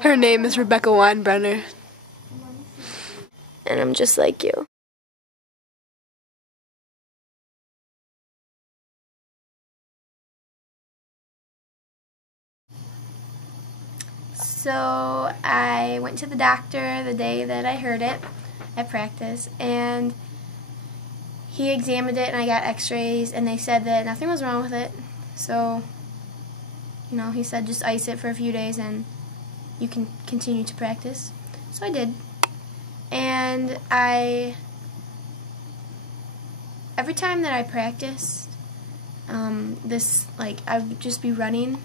Her name is Rebecca Winebrenner. And I'm just like you. So I went to the doctor the day that I heard it at practice, and he examined it and I got x-rays, and they said that nothing was wrong with it. So, you know, he said just ice it for a few days and you can continue to practice. So I did. And every time that I practiced, I would just be running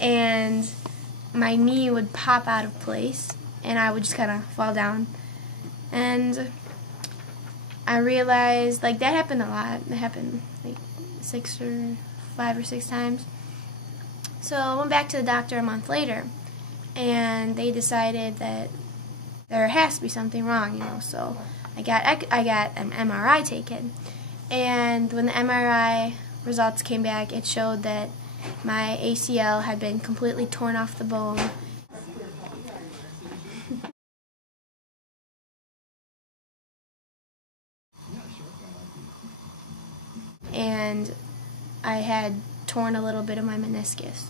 and my knee would pop out of place and I would just kind of fall down. And I realized, like, that happened a lot. That happened like 5 or 6 times. So I went back to the doctor a month later, and they decided that there has to be something wrong, you know. So I got an MRI taken, and when the MRI results came back, it showed that my ACL had been completely torn off the bone. And I had torn a little bit of my meniscus.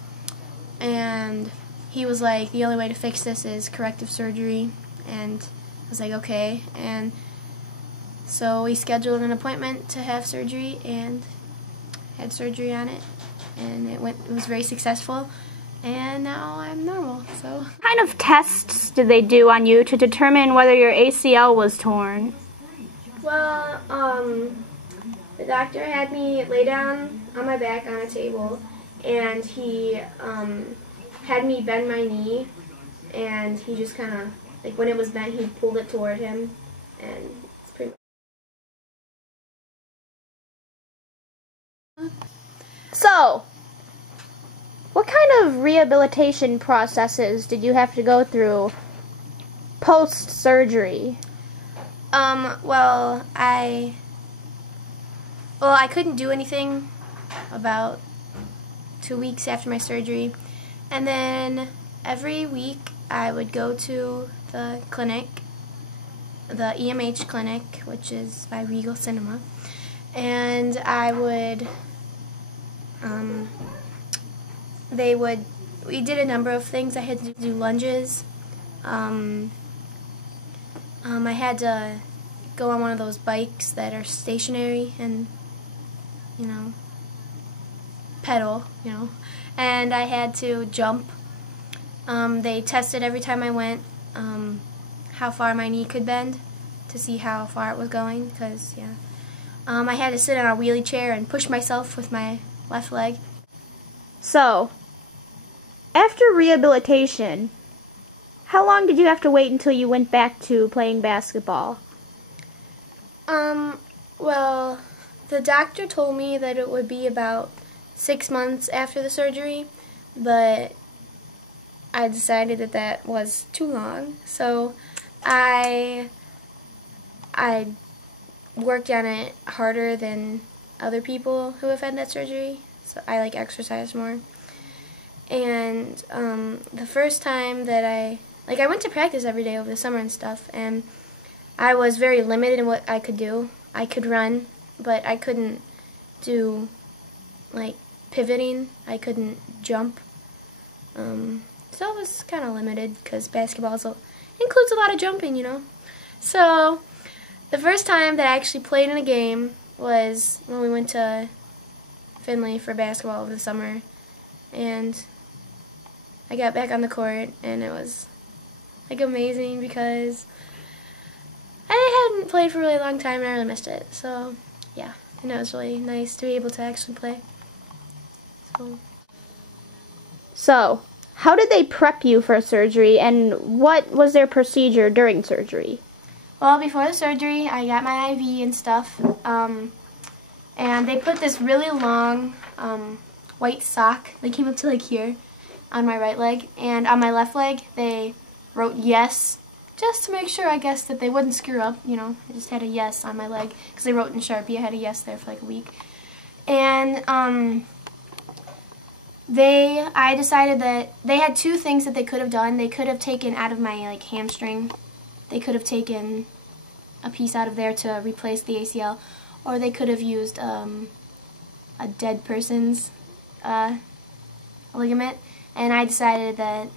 And he was like, the only way to fix this is corrective surgery. And I was like, okay. And so we scheduled an appointment to have surgery and had surgery on it. And it was very successful. And now I'm normal, so. What kind of tests did they do on you to determine whether your ACL was torn? Well, the doctor had me lay down on my back on a table, and he had me bend my knee, and he just kind of, like, when it was bent, he pulled it toward him, and it's pretty much. So, what kind of rehabilitation processes did you have to go through post-surgery? Well, I couldn't do anything about 2 weeks after my surgery, and then every week I would go to the clinic, the EMH clinic, which is by Regal Cinema, and I would, we did a number of things. I had to do lunges, I had to go on one of those bikes that are stationary and, you know, pedal, you know, and I had to jump. They tested every time I went how far my knee could bend to see how far it was going, because, yeah. I had to sit on a wheelie chair and push myself with my left leg. So, after rehabilitation, how long did you have to wait until you went back to playing basketball? Well, the doctor told me that it would be about 6 months after the surgery, but I decided that that was too long, so I worked on it harder than other people who have had that surgery, so I exercised more. And the first time that I went to practice every day over the summer and stuff, and I was very limited in what I could do. I could run, but I couldn't do, pivoting. I couldn't jump. So it was kind of limited, because basketball includes a lot of jumping, you know. So the first time that I actually played in a game was when we went to Finley for basketball over the summer, and I got back on the court, and it was amazing, because I hadn't played for a really long time and I really missed it. So yeah, and it was really nice to be able to actually play. So, how did they prep you for surgery, and what was their procedure during surgery? Well, before the surgery, I got my IV and stuff, and they put this really long white sock that came up to here on my right leg, and on my left leg they wrote yes, just to make sure, I guess, that they wouldn't screw up, you know. I just had a yes on my leg, because they wrote in Sharpie. I had a yes there for a week. And I decided that they had two things that they could have done. They could have taken out of my like hamstring. They could have taken a piece out of there to replace the ACL, or they could have used a dead person's ligament. And I decided that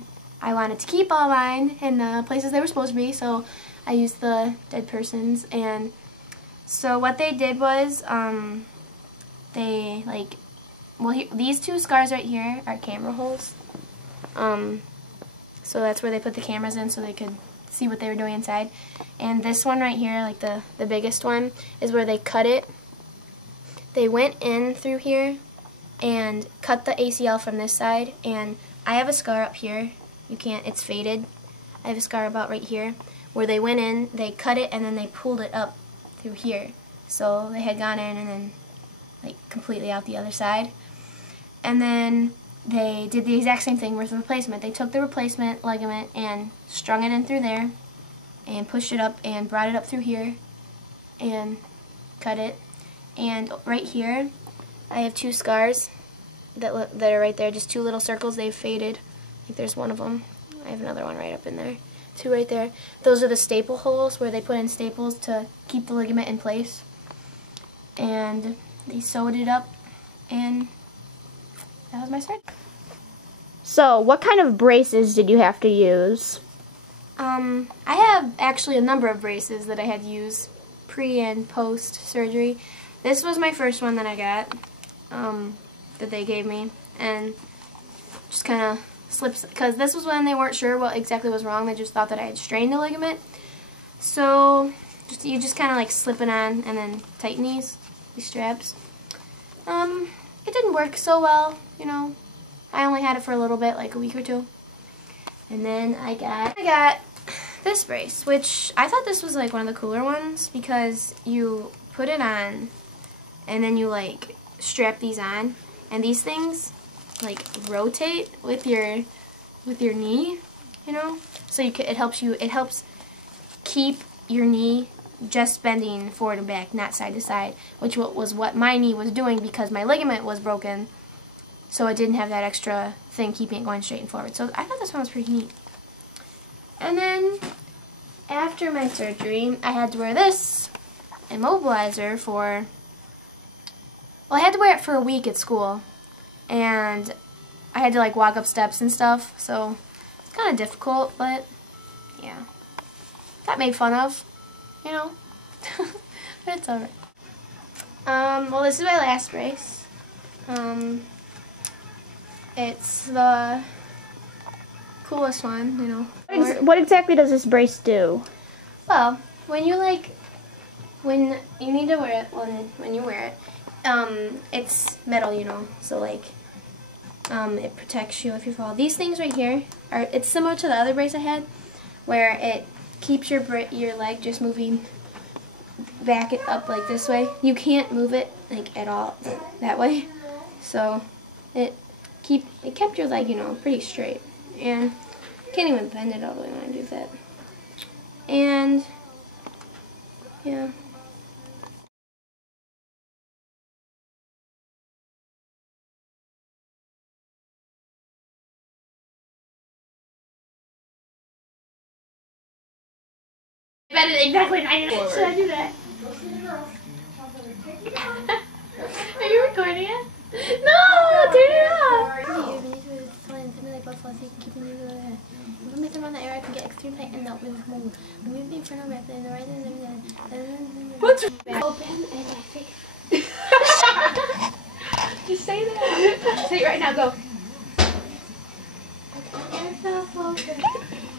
I wanted to keep all mine in the places they were supposed to be, so I used the dead person's. And so what they did was they like. Well, these two scars right here are camera holes. So that's where they put the cameras in so they could see what they were doing inside. And this one right here, like the biggest one, is where they cut it. They went in through here and cut the ACL from this side. And I have a scar up here. You can't, it's faded. I have a scar about right here where they went in, they cut it, and then they pulled it up through here. So they had gone in and then like completely out the other side. And then they did the exact same thing with the replacement. They took the replacement ligament and strung it in through there and pushed it up and brought it up through here and cut it. And right here, I have two scars that are right there, just two little circles. They've faded. I think there's one of them. I have another one right up in there. Two right there. Those are the staple holes where they put in staples to keep the ligament in place. And they sewed it up, and that was my surgery. So, what kind of braces did you have to use? I have actually a number of braces that I had to use pre and post surgery. This was my first one that I got, that they gave me, and just kind of slips, because this was when they weren't sure what exactly was wrong. They just thought that I had strained the ligament. So you just kind of like slip it on and then tighten these straps. It didn't work so well, you know. I only had it for a little bit, like a week or two. And then I got this brace, which I thought this was like one of the cooler ones because you put it on and then you like strap these on, and these things like rotate with your knee, you know. So it helps keep your knee just bending forward and back, not side to side, which was what my knee was doing because my ligament was broken, so it didn't have that extra thing keeping it going straight and forward. So I thought this one was pretty neat. And then after my surgery, I had to wear this immobilizer for, well, I had to wear it for a week at school, and I had to like walk up steps and stuff, so it's kind of difficult, but yeah, got made fun of, you know. But it's alright. Well, this is my last brace. It's the coolest one, you know. What exactly does this brace do? Well, when you need to wear it, when you wear it, it's metal, you know, so like, it protects you if you fall. These things right here it's similar to the other brace I had, where it keeps your leg just moving back it up like this way. You can't move it like at all that way, so it kept your leg, you know, pretty straight, and you can't even bend it all the way when I do that. And yeah. Exactly. Should I do that? Are you recording it? No, turn it off. What's open and I think. Just say that. Say it right now. Go.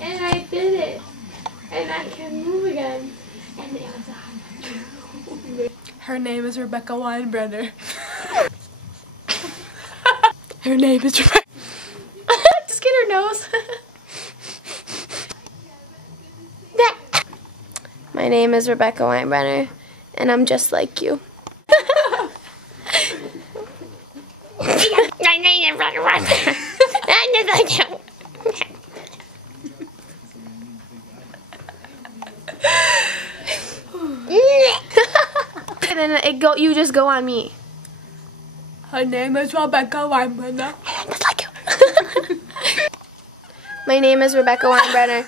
And I did it. And I can move again. And it was on. Her name is Rebecca Winebrenner. Her name is Rebecca. Just get her nose. My name is Rebecca Winebrenner, and I'm just like you. My name is Rebecca Winebrenner. I'm just like you. And then you just go on me. Her name is Rebecca Winebrenner. Just like you. My name is Rebecca Winebrenner.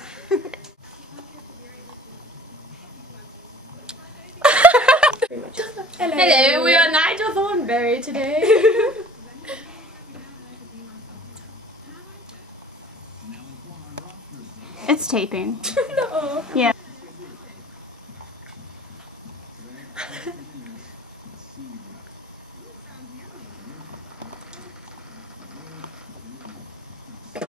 Hello, we are Nigel Thornberry today. It's taping. No. Yeah.